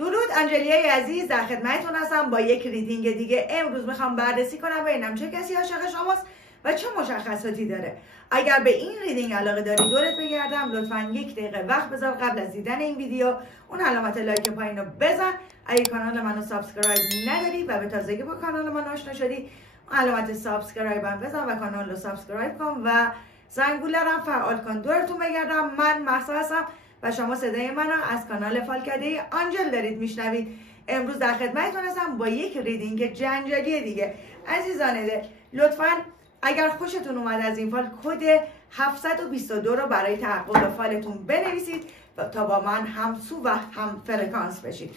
درود آنجلیای عزیز، در خدمتتون هستم با یک ریدینگ دیگه. امروز میخوام بررسی کنم ببینم چه کسی عاشق شماست و چه مشخصاتی داره. اگر به این ریدینگ علاقه داری دورت بگردم، لطفاً 1 دقیقه وقت بذار قبل از دیدن این ویدیو اون علامت لایک پایین رو بزن. اگه کانال منو سابسکرایب نداری و به تازگی با کانال من آشنا شدی، علامت سابسکرایب هم بزن و کانال رو سابسکرایب کن و زنگوله رو فعال کن. دورتون بگردم. من مهسا هستم و شما صدای منو از کانال فالکده آنجل دارید میشنوید. امروز در خدمتتون هستم با یک ریدینگ جنجالی دیگه. عزیزان دل، لطفاً اگر خوشتون اومد از این فال، کد 722 رو برای تحقق فالتون بنویسید تا با من همسو و هم فرکانس بشید.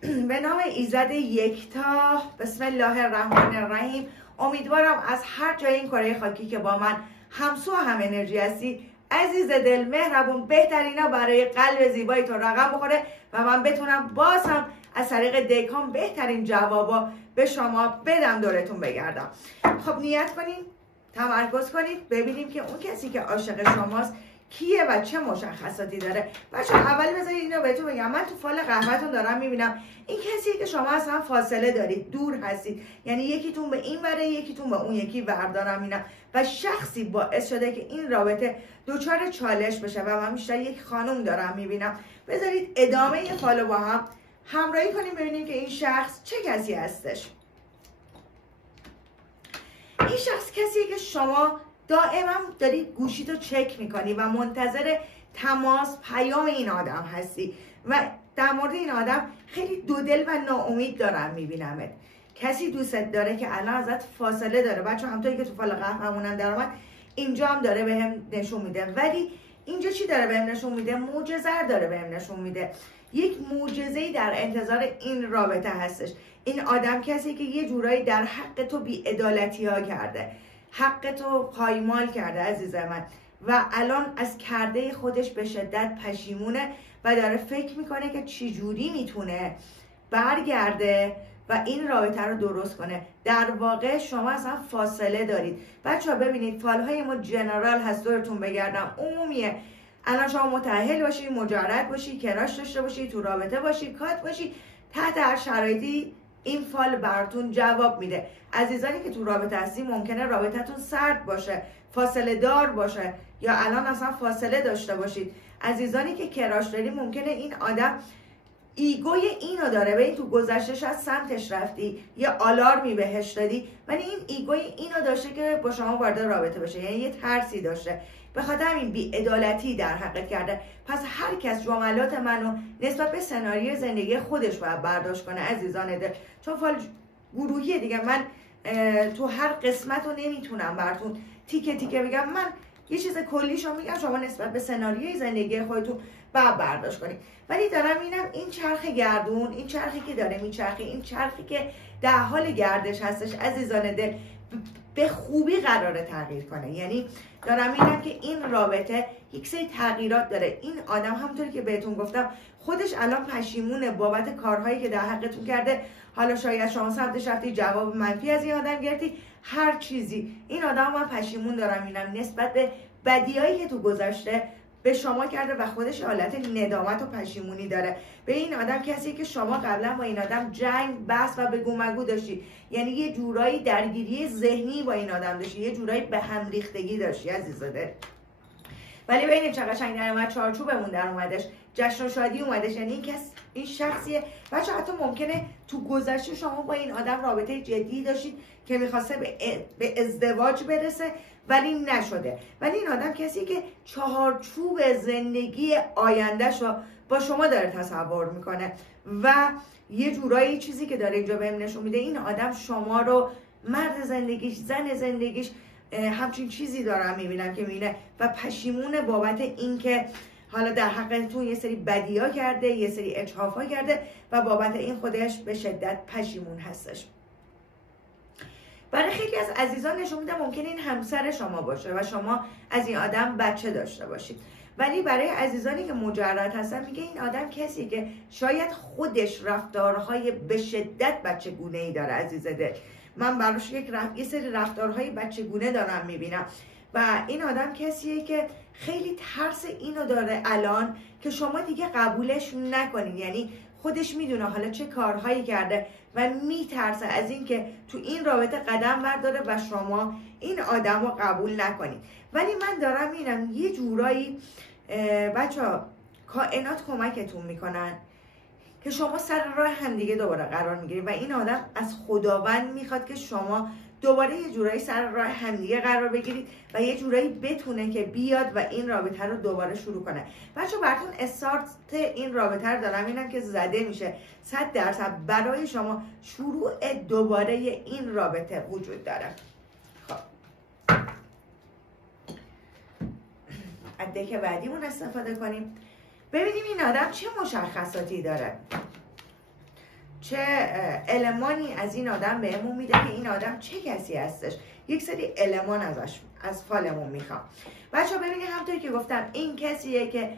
به نام ایزد یکتا، بسم الله الرحمن الرحیم. امیدوارم از هر جای این کره خاکی که با من همسو و هم انرژی هستی، عزیز دل، مهربون، بهترینا برای قلب زیبایی تو رقم بخوره و من بتونم باز هم از طریق دیکام بهترین جوابا به شما بدم، دورتون بگردم. خب نیت کنید، تمرکز کنید، ببینیم که اون کسی که عاشق شماست کیه و چه مشخصاتی داره. بچه اول بذارید اینو بهتون بگم، من تو فال قهوه‌تون دارم میبینم این کسیه که شما از هم فاصله دارید، دور هستید، یعنی یکیتون به این وره یکیتون به اون یکی ور دارم میبینم و شخصی باعث شده که این رابطه دچار چالش بشه و من بیشتر یک خانم دارم میبینم. بذارید ادامه این فالو با هم همراهی کنیم ببینیم که این شخص چه کسی هستش. این شخص کسیه که شما دائما داری گوشیتو چک میکنی و منتظر تماس، پیام این آدم هستی و در مورد این آدم خیلی دودل و ناامید دارم میبینمت. کسی دوستت داره که الان ازت فاصله داره. بچه همطوری که تو فال قهوه‌مونم در اومد، اینجا هم داره بهم نشون میده. ولی اینجا چی داره بهم نشون میده؟ معجزه داره بهم نشون میده. یک معجزه‌ای در انتظار این رابطه هستش. این آدم کسی که یه جورایی در حق تو بی‌عدالتی‌ها کرده، حق تو پایمال کرده عزیز من و الان از کرده خودش به شدت پشیمونه و داره فکر میکنه که چی جوری میتونه برگرده و این رابطه رو درست کنه. در واقع شما اصلا فاصله دارید. بچه ها ببینید فالهای ما جنرال هست، دورتون بگردم عمومیه. الان شما متأهل باشی، مجرد باشی، کراش داشته باشی، تو رابطه باشی، کات باشی، تحت هر شرایطی این فال براتون جواب میده. عزیزانی که تو رابطه هستی ممکنه رابطتون سرد باشه، فاصله دار باشه یا الان اصلا فاصله داشته باشید. عزیزانی که کراش داری ممکنه این آدم ایگوی اینو داره، به این تو گذشتش از سمتش رفتی یه آلارمی بهش دادی ولی این ایگوی اینو داشته که با شما وارد رابطه بشه، یعنی یه ترسی داشته، به خاطر همین بی‌عدالتی در حقت کرده. پس هر کس جملات منو نسبت به سناریوی زندگی خودش باید برداشت کنه عزیزان دل، چون فال گروهیه دیگه. من تو هر قسمت رو نمیتونم براتون تیکه تیکه بگم، من یه چیز کلیشو میگم، شما نسبت به سناریوی زندگی خودتون باید برداشت کنید. ولی دارم اینم این چرخ گردون، این چرخی که داره میچرخه، این چرخی که در حال گردش هستش عزیزان دل، به خوبی قراره تغییر کنه. یعنی دارم اینم که این رابطه یک سری تغییرات داره. این آدم همونطوری که بهتون گفتم خودش الان پشیمونه بابت کارهایی که در حقتون کرده. حالا شاید شما سمتش رفتی جواب منفی از این آدم گرفتی، هر چیزی، این آدم من پشیمون دارم اینم نسبت به بدیایی که تو گذشته به شما کرده و خودش حالت ندامت و پشیمونی داره. به این آدم کسی که شما قبلا با این آدم جنگ، بحث و بگو مگو داشتی، یعنی یه جورایی درگیری ذهنی با این آدم داشتی، یه جورایی به هم ریختگی داشتی عزیزاده. ولی ببینید چقدر قشنگ در اومد، چارچوبمون در اومدش، جشن و شادی اومدش. یعنی این شخصیه. بچه حتی ممکنه تو گذشته شما با این آدم رابطه جدی داشتید که میخواسته به ازدواج برسه ولی نشده. ولی این آدم کسی که چهارچوب زندگی آیندهش رو با شما داره تصور میکنه و یه جورایی چیزی که داره اینجا بهم نشون میده، این آدم شما رو مرد زندگیش، زن زندگیش، همچین چیزی دارم میبینم که میبینه و پشیمونه بابت این که حالا در حقتون یه سری بدی‌ها کرده، یه سری اجحاف‌ها کرده و بابت این خودش به شدت پشیمون هستش. برای خیلی از عزیزان نشون میده ممکنه این همسر شما باشه و شما از این آدم بچه داشته باشید. ولی برای عزیزانی که مجرد هستن میگه این آدم کسی که شاید خودش رفتارهای به شدت بچگونه‌ای داره عزیز دل. من براش یه سری رفتارهای بچگونه دارم میبینم و این آدم کسیه که خیلی ترس اینو داره الان که شما دیگه قبولش نکنید. یعنی خودش میدونه حالا چه کارهایی کرده و میترسه از اینکه تو این رابطه قدم برداره و شما این آدم رو قبول نکنید. ولی من دارم میبینم یه جورایی بچه‌ها کائنات کمکتون میکنن که شما سر راه همدیگه دوباره قرار میگیرید و این آدم از خداوند میخواد که شما دوباره یه جورایی سر راه همدیگه قرار بگیرید و یه جورایی بتونه که بیاد و این رابطه رو دوباره شروع کنه. بچه براتون استارت این رابطه رو دارم اینم که زده میشه 100% برای شما شروع دوباره این رابطه وجود داره. خب از دک بعدیمون استفاده کنیم ببینیم این آدم چه مشخصاتی داره، چه المانی از این آدم بهمون میده که این آدم چه کسی هستش. یک سری المان از فالمون میخوام. بچه ببینید همونطوری که گفتم این کسیه که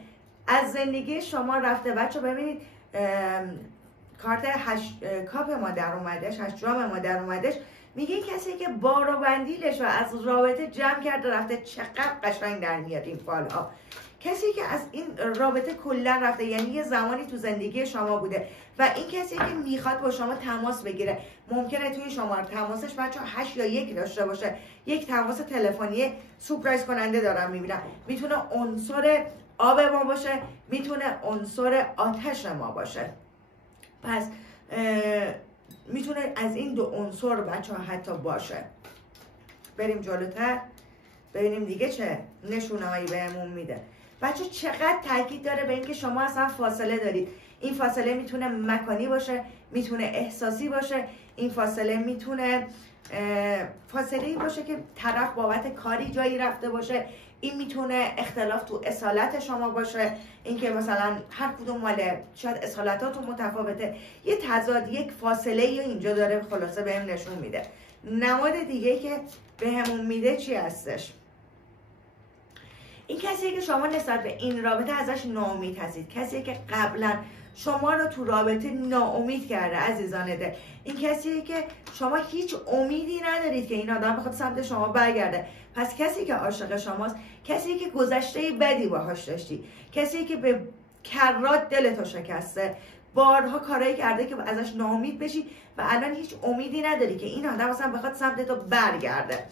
از زندگی شما رفته. بچه ببینید کارت کاپ ما در اومدش، 8 جام ما در اومدش، میگه این کسی که بار و بندیلش رو از رابطه جمع کرده رفته. چقدر قشنگ در میاد این فال ها. کسی که از این رابطه کلا رفته، یعنی یه زمانی تو زندگی شما بوده و این کسی که میخواد با شما تماس بگیره. ممکنه توی شما تماسش بچه 8 یا 1 داشته باشه. یک تماس تلفنی سورپرایز کننده دارم میبینم. میتونه عنصر آب ما باشه، میتونه عنصر آتش ما باشه. پس میتونه از این دو عنصر بچه ها حتی باشه. بریم جلوتر ببینیم دیگه چه نشونه هایی بهمون میده. بچه چقدر تاکید داره به اینکه شما اصلا فاصله دارید. این فاصله میتونه مکانی باشه، میتونه احساسی باشه، این فاصله میتونه فاصله باشه که طرف بابت کاری جایی رفته باشه، این میتونه اختلاف تو اصالت شما باشه، اینکه مثلا هر کدوم ماله شاید اصالتاتون متفاوته، یه تضاد، یک فاصله اینجا داره خلاصه بهم نشون میده. نماد دیگه که بهمون میده چی هستش؟ این کسیه که شما نسبت به این رابطه ازش ناامید هستید، کسیه که قبلا شما رو تو رابطه ناامید کرده عزیزان دل. این کسیه که شما هیچ امیدی ندارید که این آدم بخواد سمت شما برگرده. پس کسی که عاشق شماست، کسی که گذشته بدی باهاش داشتی، کسی که به کرات دلتو شکسته، بارها کارایی کرده که ازش ناامید بشی و الان هیچ امیدی نداری که این آدم اصلا بخواد سمت تو برگرده.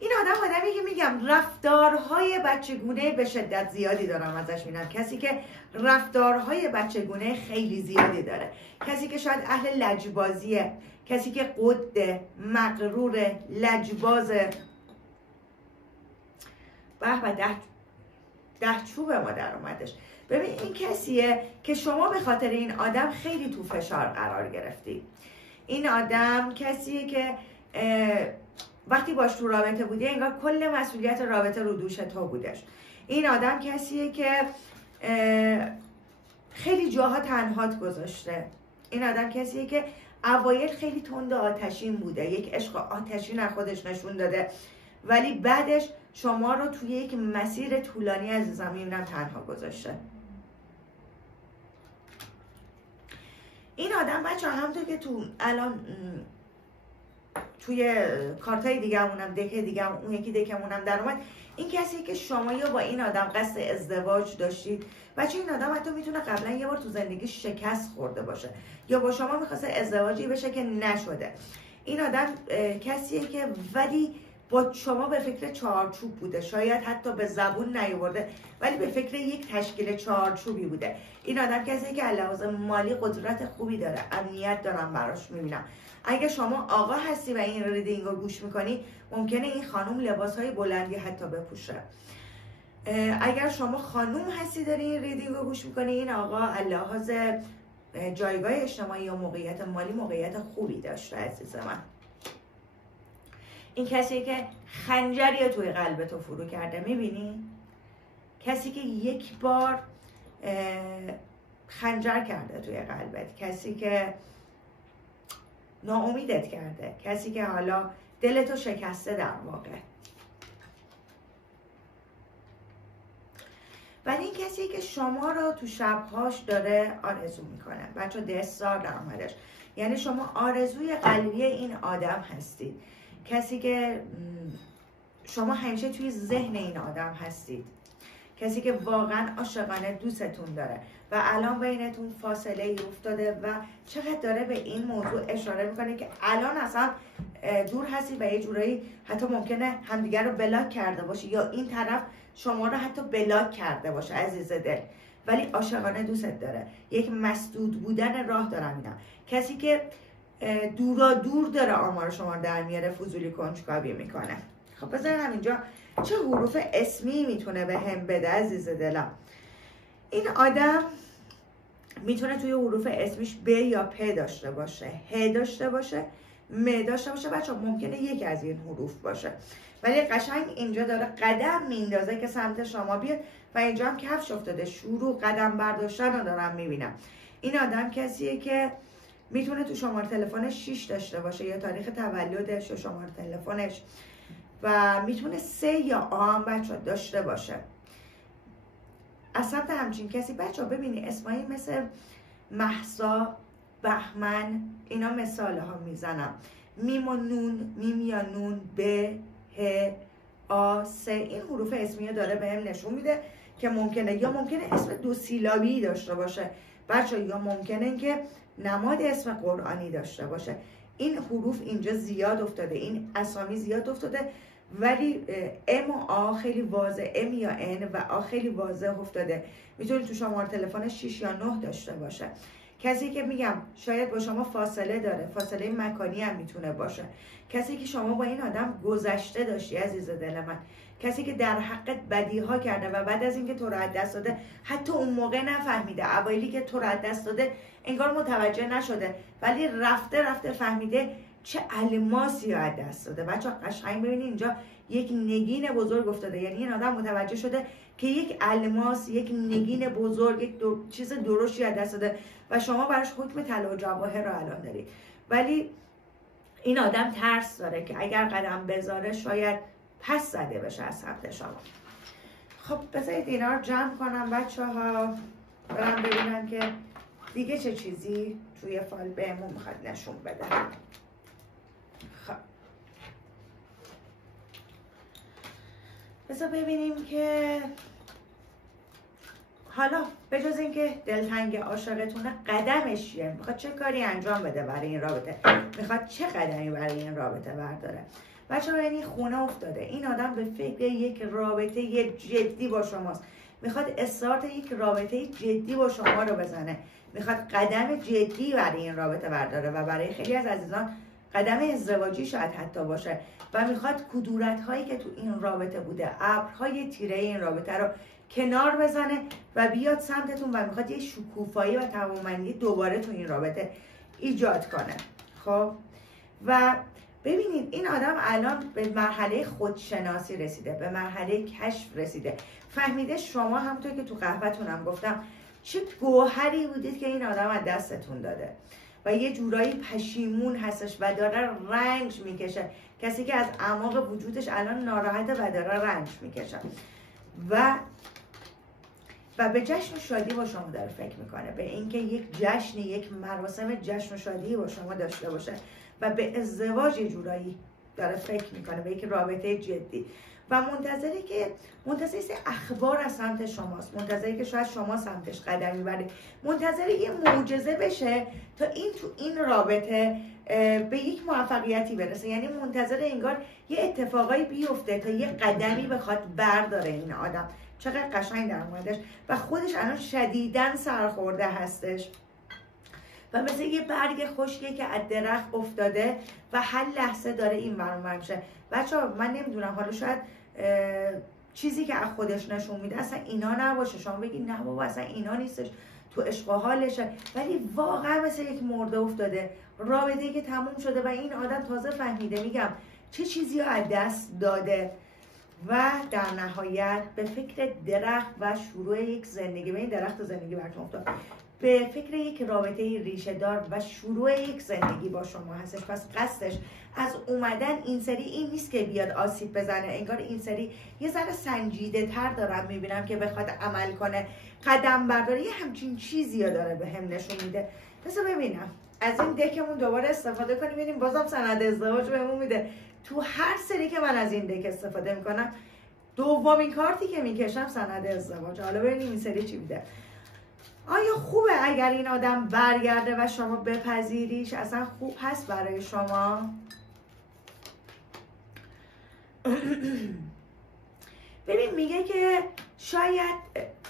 این آدمی که میگم رفتارهای بچگونه به شدت زیادی دارم ازش میبینم. کسی که رفتارهای بچگونه خیلی زیادی داره، کسی که شاید اهل لجبازیه، کسی که قده، مغرور، لجبازه. به ده چوب ما در اومدش. ببین این کسیه که شما به خاطر این آدم خیلی تو فشار قرار گرفتی. این آدم کسیه که وقتی باش تو رابطه بودی انگار کل مسئولیت رابطه رو دوش تو بودش. این آدم کسیه که خیلی جاها تنهات گذاشته. این آدم کسیه که اوایل خیلی تند آتشین بوده، یک عشق آتشین از خودش نشون داده، ولی بعدش شما رو توی یک مسیر طولانی عزیزم میبینم تنها گذاشته. این آدم بچه همونطور که تو الان توی کارتای دیگه‌مونم، دک دیگه، اون یکی دکمونم در اومد، این کسی که شما یا با این آدم قصد ازدواج داشتید. بچه این آدم حتی میتونه قبلا یه بار تو زندگی شکست خورده باشه یا با شما میخواسته ازدواجی بشه که نشده. این آدم کسیه که ولی با شما به فکر چارچوب بوده، شاید حتی به زبون نیاورده ولی به فکر یک تشکیل چارچوبی بوده. این آدم کسیه که لحاظ مالی قدرت خوبی داره، امنیت دارم براش میبینم. اگه شما آقا هستی و این ریدینگ رو گوش میکنی، ممکنه این خانوم لباسهای بلندی حتی بپوشه. اگر شما خانوم هستی داری این ریدینگ رو گوش میکنی، این آقا لحاظ جایگاه اجتماعی و موقعیت مالی موقعیت خوبی داشته عزیز من. این کسی که خنجری توی قلبتو فرو کرده، میبینی؟ کسی که یک بار خنجر کرده توی قلبت، کسی که ناامیدت کرده، کسی که حالا دلتو شکسته در واقع. ولی این کسی که شما رو تو شبهاش داره آرزو میکنه. بچه دستار در اومدش، یعنی شما آرزوی قلبی این آدم هستید. کسی که شما همیشه توی ذهن این آدم هستید، کسی که واقعا عاشقانه دوستتون داره و الان بینتون فاصله ای افتاده و چقدر داره به این موضوع اشاره میکنه که الان اصلا دور هستی و یه جورایی حتی ممکنه همدیگر رو بلاک کرده باشه یا این طرف شما رو حتی بلاک کرده باشه عزیز دل، ولی عاشقانه دوست داره. یک مسدود بودن راه دارم اینا. کسی که دورا دور داره آمار شما رو در میاره، فضولی کنجکاوی میکنه. خب بذارین همینجا چه حروف اسمی میتونه به هم بده عزیز دلم. این آدم میتونه توی حروف اسمیش ب یا پ داشته باشه، ه داشته باشه، م داشته باشه. بچه ممکنه یکی از این حروف باشه، ولی قشنگ اینجا داره قدم میندازه که سمت شما بیاد و اینجا هم کفش افتاده، شروع قدم برداشتن رو دارم میبینم. این آدم کسیه که میتونه تو شماره تلفنش 6 داشته باشه یا تاریخ تولدش یا شماره تلفنش و میتونه 3 یا آ هم بچه داشته باشه. از سمت همچین کسی بچه ببینی اسمایی مثل مهسا، بهمن، اینا مثال ها میزنم. میم و نون، میم یا نون، ب، ه، آ، س، این حروف اسمیه داره به هم نشون میده که ممکنه یا ممکنه اسم 2 سیلابی داشته باشه بچه، یا ممکنه که نماد اسم قرآنی داشته باشه. این حروف اینجا زیاد افتاده، این اسامی زیاد افتاده، ولی ام و آ خیلی واضح، ام یا ان و آ خیلی واضح افتاده. میتونید تو شماره تلفن 6 یا 9 داشته باشه. کسی که میگم شاید با شما فاصله داره، فاصله مکانی هم میتونه باشه. کسی که شما با این آدم گذشته داشتی عزیز دل من، کسی که در حقت بدیها کرده و بعد از اینکه تو رو از دست داده حتی اون موقع نفهمیده، اوایلی که تو رو از دست داده انگار متوجه نشده، ولی رفته فهمیده چه الماسی رو از دست داده. بچه قشنگ ببینید اینجا یک نگین بزرگ افتاده، یعنی این آدم متوجه شده که یک الماس، یک نگین بزرگ، یک چیز درشتی از دست داده و شما براش حکم طلا و جواهر رو الان دارید، ولی این آدم ترس داره که اگر قدم بذاره شاید پس زده بشه از سمت شما. خب بذارید اینا رو جمع کنم بچه ها، برم ببینم که دیگه چه چیزی توی فال بهمون میخواد نشون بده. خب بذار ببینیم که حالا به جز اینکه دلتنگ عاشقتونه قدمش چیه، میخواد چه کاری انجام بده برای این رابطه، میخواد چه قدمی برای این رابطه برداره. بچه ها یعنی خونه افتاده، این آدم به فکر یک رابطه جدی با شماست، میخواد استارت یک رابطه جدی با شما رو بزنه، میخواد قدم جدی برای این رابطه برداره و برای خیلی از عزیزان قدم ازدواجی شاید حتی باشه و میخواد کدورت هایی که تو این رابطه بوده، ابرهای تیره این رابطه رو کنار بزنه و بیاد سمتتون و میخواد یه شکوفایی و توانمندی دوباره تو این رابطه ایجاد کنه. خب و ببینید این آدم الان به مرحله خودشناسی رسیده، به مرحله کشف رسیده، فهمیده شما همونطور که تو قهوه‌تونم گفتم چه گوهری بودید که این آدم از دستتون داده و یه جورایی پشیمون هستش و داره رنج میکشه. کسی که از اعماق وجودش الان ناراحته و داره رنج میکشه و به جشن و شادی با شما داره فکر میکنه، به اینکه یک جشن، یک مراسم جشن و شادی با شما داشته باشه و به ازدواج جورایی داره فکر میکنه، به یک رابطه جدی و منتظری اخبار از سمت شماست، منتظری که شاید شما سمتش قدمی برید، منتظری یه معجزه بشه تا این تو این رابطه به یک موفقیتی برسه. یعنی منتظر انگار یه اتفاقایی بیفته تا یه قدمی بخواد برداره این آدم. چقدر قشنگ در موردش و خودش الان شدیداً سرخورده هستش و مثل یه برگ خشکیه که از درخت افتاده و هر لحظه داره این ور میشه. بچه‌ها من نمیدونم، حالا شاید چیزی که از خودش نشون میده اصلا اینا نباشه، شما بگید نه بابا اصلا اینا نیستش، تو عشق و حالشه، ولی واقعا مثل یک مرده افتاده، رابطه‌ای که تموم شده و این آدم تازه فهمیده میگم چه چیزی رو از دست داده و در نهایت به فکر درخت و شروع یک زندگی، به این درخت و زندگی براتون افتاد، به فکر یک رابطه ریشه دار و شروع یک زندگی با شما هستش. پس قصدش از اومدن این سری این نیست که بیاد آسیب بزنه، انگار این سری یه ذره سنجیده تر دارم میبینم که بخواد عمل کنه، قدم برداری، همچین چیزی رو داره به هم نشون میده. بذار ببینم از این دکمون دوباره استفاده کنیم، ببینیم بازم سند ازدواج بهمون میده. تو هر سری که من از این دک استفاده میکنم دومین کارتی که میکشم سند ازدواج. حالا ببینیم این سری چی میده. آیا خوبه اگر این آدم برگرده و شما بپذیریش؟ اصلا خوب هست برای شما؟ ببین میگه که شاید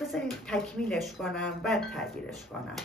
بذارید تکمیلش کنم بعد تعبیرش کنم.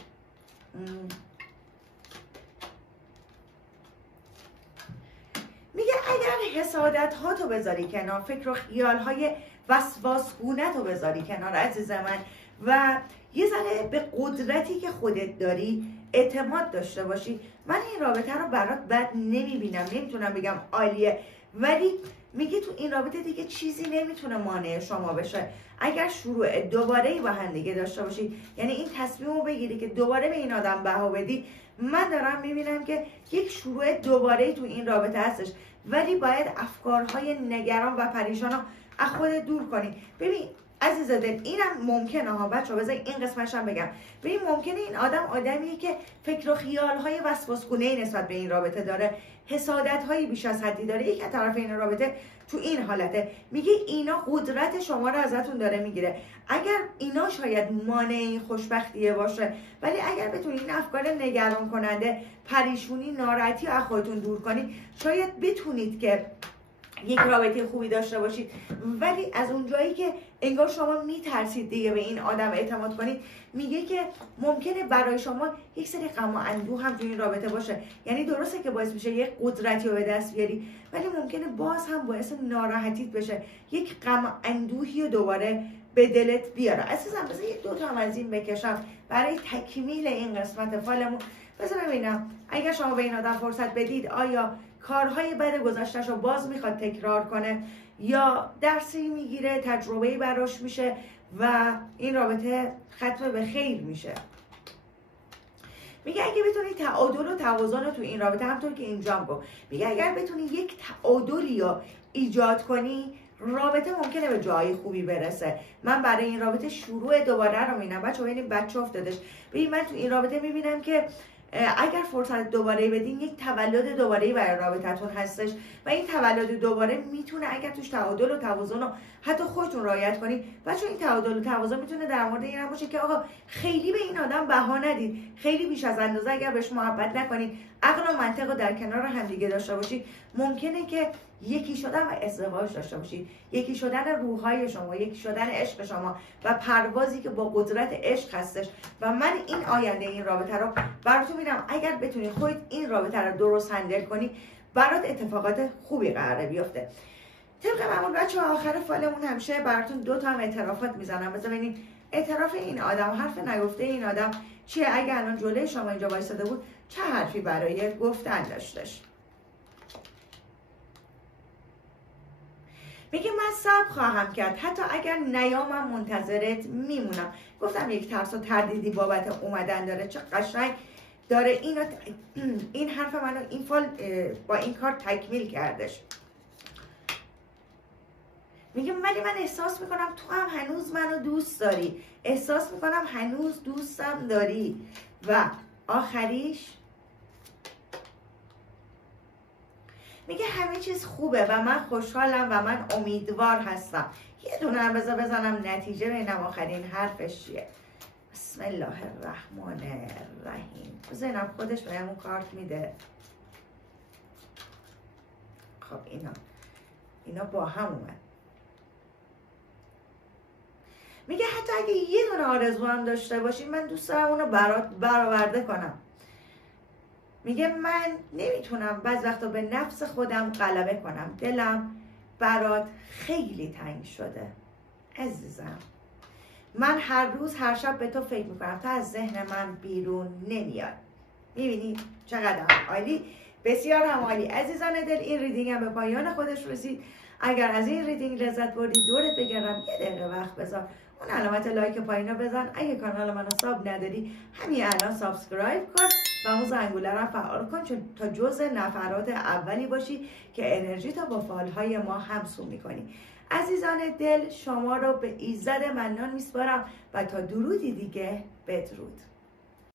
میگه اگر حسادت ها تو بذاری کنار، فکر و خیال های وسواسگونه تو بذاری کنار عزیز من و یه ذره به قدرتی که خودت داری اعتماد داشته باشی، من این رابطه رو برات بد نمیبینم، نمیتونم بگم عالیه، ولی میگه تو این رابطه دیگه چیزی نمیتونه مانع شما بشه. اگر شروع دوباره با هم دیگه داشته باشید، یعنی این تصمیم رو بگیری که دوباره به این آدم بها بدی، من دارم میبینم که یک شروع دوباره تو این رابطه هستش، ولی باید افکارهای نگران و پریشان رو از خودت دور کنی. ببین عزیز دل، اینم ممکنه ها بچه ها، بذار این قسمتش هم بگم. ببین ممکنه این آدم آدمیه که فکر و خیالهای وسواسگونه‌ای نسبت به این رابطه داره، حسادت‌های بیش از حدی داره، یک طرف این رابطه تو این حالته. میگه اینا قدرت شما رو ازتون داره میگیره. اگر اینا شاید مانع این خوشبختیه باشه، ولی اگر بتونید این افکار نگران کننده، پریشونی، ناراحتی رو از خودتون دور کنید، شاید بتونید که یک رابطه خوبی داشته باشید. ولی از اونجایی که انگار شما میترسید دیگه به این آدم اعتماد کنید، میگه که ممکنه برای شما یک سری غم و اندوه هم تو این رابطه باشه. یعنی درسته که باعث میشه یک قدرتی رو به دست بیاری، ولی ممکنه باز هم باعث ناراحتیت بشه، یک غم و اندوهی رو دوباره به دلت بیاره. عزیزم بذار یک دوتا هم از این بکشم برای تکمیل این قسمت فالمون. بذار ببینم اگر شما به این آدم فرصت بدید، آیا کارهای بد گذشته‌شو باز میخواد تکرار کنه یا درسی میگیره، تجربه‌ای براش میشه و این رابطه ختم به خیر میشه. میگه اگه بتونی تعادل و توازن رو تو این رابطه، همطور که اینجا گفت، میگه اگر بتونی یک تعادلی رو ایجاد کنی، رابطه ممکنه به جای خوبی برسه. من برای این رابطه شروع دوباره رو میبینم. بچه‌ها ببینید بچه افتادش. ببین من تو این رابطه میبینم که اگر فرصت دوباره بدین، یک تولد دوباره برای رابطتون هستش و این تولد دوباره میتونه اگر توش تعادل و توازن رو حتی خودتون رعایت کنید. بچه‌ها این تعادل و توازن میتونه در مورد این هم باشه که آقا خیلی به این آدم بها ندید، خیلی بیش از اندازه اگر بهش محبت نکنید، عقل و منطق رو در کنار هم دیگه داشته باشید، ممکنه که یکی شدن و ازدواج داشته باشید، یکی شدن روح‌های شما، یکی شدن عشق شما و پروازی که با قدرت عشق هستش. و من این آینده این رابطه رو براتون میدم. اگر بتونی خودت این رابطه رو درست هندل کنی، برات اتفاقات خوبی قراره بیفته. طبق معمول بچه‌ها آخر فالمون همیشه براتون دو تا هم اعترافات میزنم. بذار ببینید اعتراف این آدم، حرف نگفته این آدم چیه. اگر الان جلوی شما اینجا وایساده بود، چه حرفی برای گفتن داشتش؟ میگه من صبر خواهم کرد، حتی اگر نیامم منتظرت میمونم. گفتم یک ترس و تردیدی بابت اومدن داره. چه قشنگ داره این حرف منو این فال با این کار تکمیل کردش. میگه ولی من احساس میکنم تو هم هنوز منو دوست داری، احساس میکنم هنوز دوستم داری. و آخریش میگه همه چیز خوبه و من خوشحالم و من امیدوار هستم. یه دونه هم بزنم نتیجه ببینم آخرین حرفش چیه. بسم الله الرحمن الرحیم. بزنم خودش بهمون کارت میده. خب اینا با هم اومد. میگه حتی اگه یه دونه آرزو هم داشته باشی، من دوست دارم اونو برات برآورده کنم. میگه من نمیتونم بعض وقتا به نفس خودم غلبه کنم، دلم برات خیلی تنگ شده عزیزم. من هر روز هر شب به تو فکر میکنم، تا از ذهن من بیرون نمیاد. میبینی چقدر عالی، بسیار هم عالی. عزیزان دل، این ریدینگ هم به پایان خودش رسید. اگر از این ریدینگ لذت بردی، دورت بگردم یه دقیقه وقت بذار، اون علامت لایک پایین رو بزن. اگه کانال منو ساب نداری، همین الان سابسکرایب کن و اون زنگوله رو فعال کن تا جزء نفرات اولی باشی که انرژی تا با فالهای ما همسو میکنی. عزیزان دل، شما رو به ایزد منان میسپارم و تا درودی دیگه، بدرود.